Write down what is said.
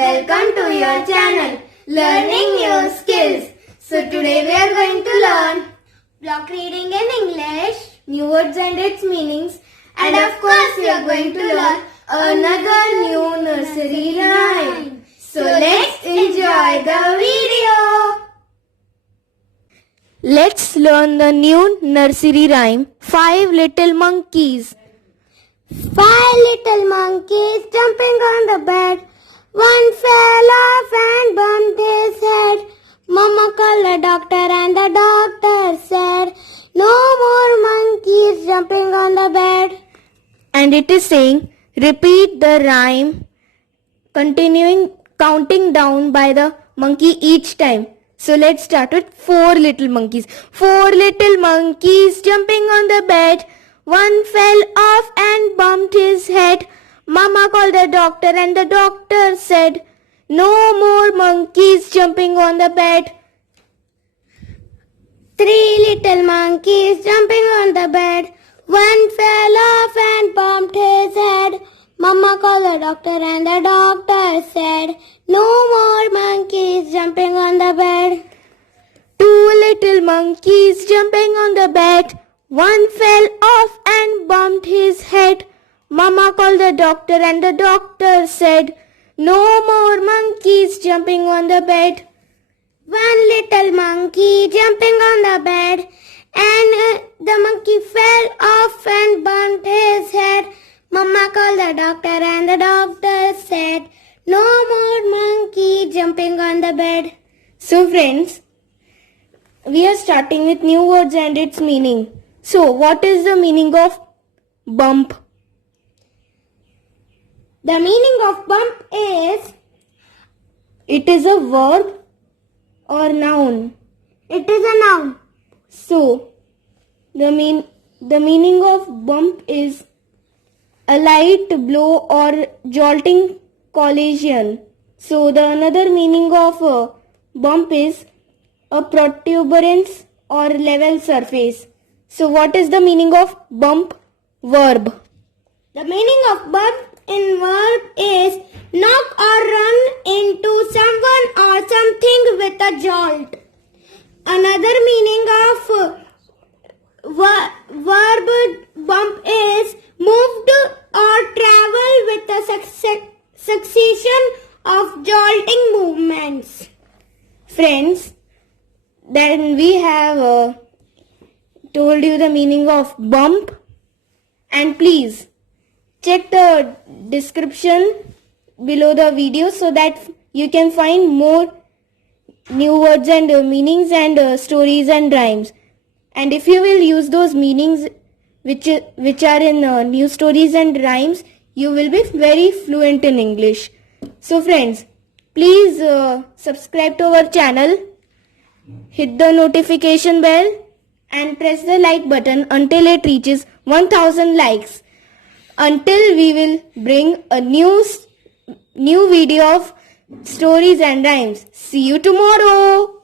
Welcome to your channel, Learning New Skills. So today we are going to learn block reading in English, new words and its meanings, and of course we are going to learn another new nursery rhyme. So let's enjoy the video. Let's learn the new nursery rhyme, 5 Little Monkeys. 5 little monkeys jumping on the bed. One fell off and bumped his head. Mama called the doctor and the doctor said, "No more monkeys jumping on the bed." And it is saying, repeat the rhyme, continuing counting down by the monkey each time. So let's start with 4 little monkeys. 4 little monkeys jumping on the bed. One fell off and bumped his head. Mama called the doctor and the doctor said, "No more monkeys jumping on the bed." 3 little monkeys jumping on the bed. One fell off and bumped his head. Mama called the doctor and the doctor said, "No more monkeys jumping on the bed." 2 little monkeys jumping on the bed. One fell off and bumped his head. Mama called the doctor and the doctor said, "No more monkeys jumping on the bed." 1 little monkey jumping on the bed, and the monkey fell off and bumped his head. Mama called the doctor and the doctor said, "No more monkey jumping on the bed." So friends, we are starting with new words and its meaning. So what is the meaning of bump? The meaning of bump is, It is a verb or noun. it is a noun. So the meaning of bump is a light blow or jolting collision. So the another meaning of bump is a protuberance or level surface. So what is the meaning of bump? Verb. The meaning of bump in verb is knock or run into someone or something with a jolt. Another meaning of verb bump is moved or travel with a succession of jolting movements. Friends, then we have told you the meaning of bump, and please check the description below the video so that you can find more new words and meanings and stories and rhymes. And if you will use those meanings which are in new stories and rhymes, you will be very fluent in English. So friends, please subscribe to our channel, hit the notification bell and press the like button until it reaches 1000 likes. Until we will bring a new video of stories and rhymes. See you tomorrow.